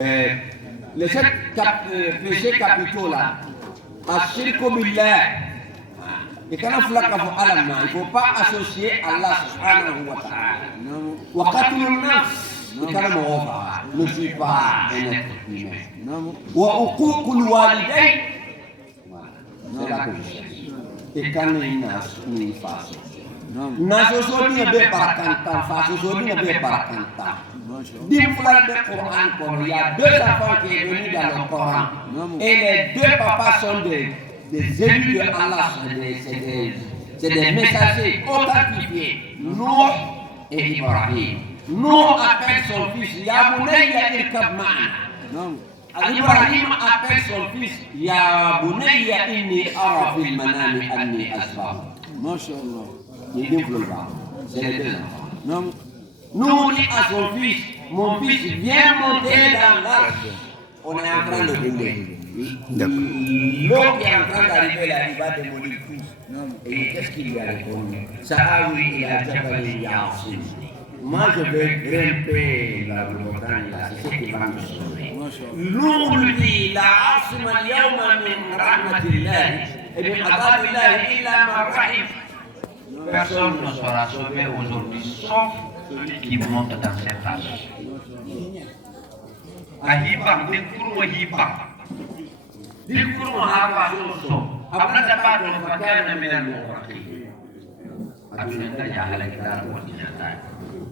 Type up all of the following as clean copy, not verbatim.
Les 7 péchés capitaux là, Ashirku billah, il ne faut pas associer Allah subhanahu wa ta'ala. Wa qatlun nafs, ne suis pas un être humain. Wa uququl walidayn, c'est là que je cherche. Et quand il n'y fasse Nasosoni be barakanta, Fasosoni be barakanta. D'Imfla de Coran, il y a 2 enfants qui sont venus dans le Coran. Et les 2 papas sont des élus de Allah, c'est des messagers authentifiés. Nour et Ibrahim. Nour appelle son fils Ya Bunayya irkab ma'ana. Ibrahim appelle son fils Ya Bunayya inni ara fil manami anni asbahu. Masha'Allah. Il dit c'est les 2 enfants. Nous dit à son fils, mon fils viens monter dans l'arche. On est en train de rouler. L'eau qui est en train d'arriver là, il va démolir tout. Et qu'est-ce qu'il lui a répondu? Ça a oui, il a déjà parlé Yassine. Moi je vais grimper la montagne là, c'est ce qui va me sauver. L'eau lui dit, la asma yawma min rahmatillah, et min adabillah illa ma rahim. Personne ne sera sauvé aujourd'hui sauf celui qui monte dans ses tâches. Ahibang, dikuru ahibang. Dikuru haba susu. Abna dapat berpakaian dengan muraki. Abinda ya halakar wajibnya.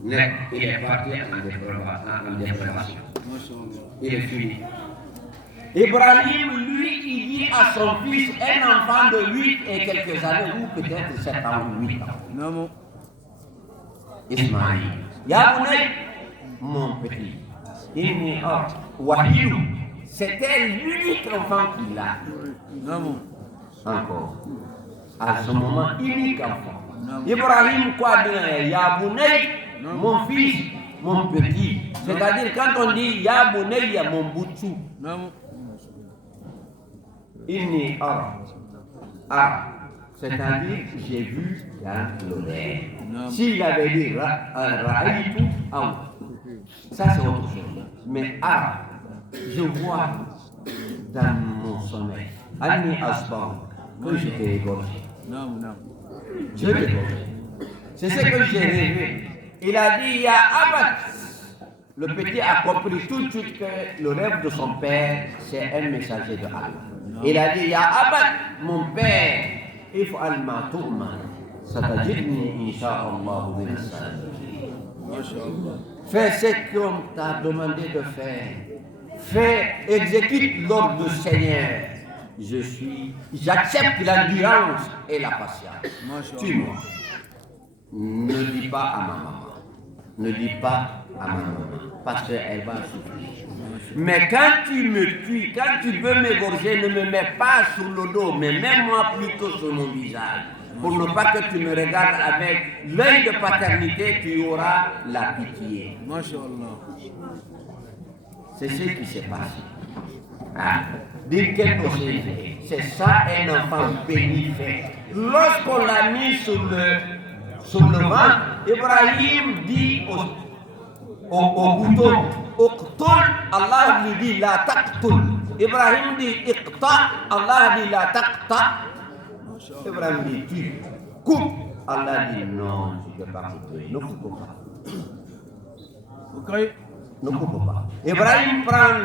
Nek ia parti akan diperluas. Il est fini. Ibrahim, lui, il dit à son fils, un enfant de 8 et quelques années, ou peut-être 7 ans ou 8 ans. Non. Ismaïl. Ya Bunay, mon petit. Inni Wahidou. C'était l'unique enfant qu'il a. Non. Encore. À ce moment, unique enfant. Ibrahim, quoi dire? Ya Bunay, mon fils, mon petit. C'est-à-dire, quand on dit Ya Bunay, il y a mon boutou. Non. Inni c'est-à-dire j'ai vu dans l'odeur. S'il avait dit Ra'aytu, ça c'est autre chose. Mais je vois dans mon sommeil. Anni asbah, que j'étais égorgé. Non. Je l'ai égorgé. C'est ce que j'ai rêvé. Il a dit Ya Abad. Le petit a compris tout de suite que le rêve de son père, c'est un messager de Allah. Il a dit, Ya Abad, mon père, if'al ma tu'man, satajidni insha'Allah min as-sabirin. Fais ce qu'on t'a demandé de faire. Exécute l'ordre du Seigneur. J'accepte l'endurance et la patience. Tue-moi. Ne dis pas à ma maman. Ne dis pas à ma maman, parce qu'elle va souffrir. Mais quand tu me tues, quand tu veux m'égorger, ne me mets pas sur le dos, mais mets-moi plutôt sur mon visage. Pour ne pas que tu me regardes avec l'œil de paternité, tu auras la pitié. C'est ce qui s'est passé. C'est ça un enfant béni fait. Lorsqu'on l'a mis sur le ventre, Ibrahim dit au bouton, Uqtul, Allah lui dit la taqtul. Ibrahim dit Iqta, Allah dit la taqta. Ibrahim dit tu coupe. Allah dit non, je ne peux pas couper. Ne coupe pas. Ne coupe pas. Ibrahim prend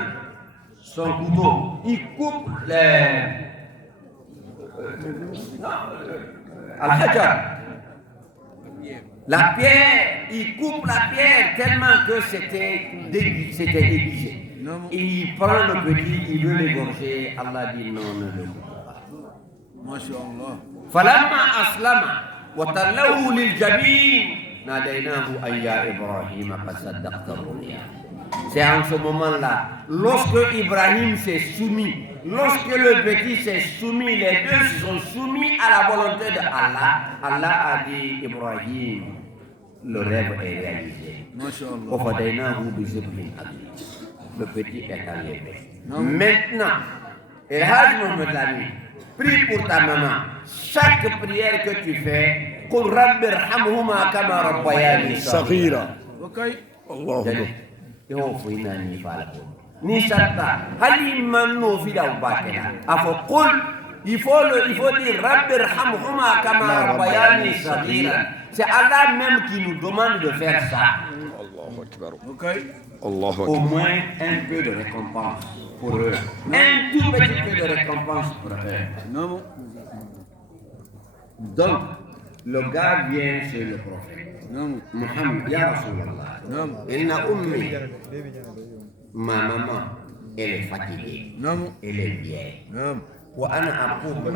son couteau, il coupe Al-Hajar. La pierre, il coupe la pierre tellement que c'était aiguisé. Il prend le petit, il veut l'égorger. Allah dit non, ne le coupe pas. Masha'Allah. Falamma aslama wa tallahu lil jabin nadaynahu ayya Ibrahim qad saddaqta ru'ya. C'est en ce moment-là, lorsque Ibrahim s'est soumis, lorsque le petit s'est soumis, les deux se sont soumis à la volonté de Allah. Allah a dit Ibrahim, le rêve est réalisé. Le petit est enlevé. Maintenant, El Hajj Mohamed Lami, prie pour ta maman. Chaque prière que tu fais, Qul Rabbi irhamhuma kama rabbayani saghira. ni sarta hali man no fi da bakela afo qul il faut dire rabbi irhamhuma kama rabbayani saghira. C'est Allah même qui nous demande de faire ça. Au moins un peu de récompense pour eux. Un tout petit peu de récompense pour eux. Donc, le gars vient chez le prophète. Muhammad, ya Rasulallah. Inna ummi, ma maman, elle est fatiguée. Elle est vieille. Wa ana aqulu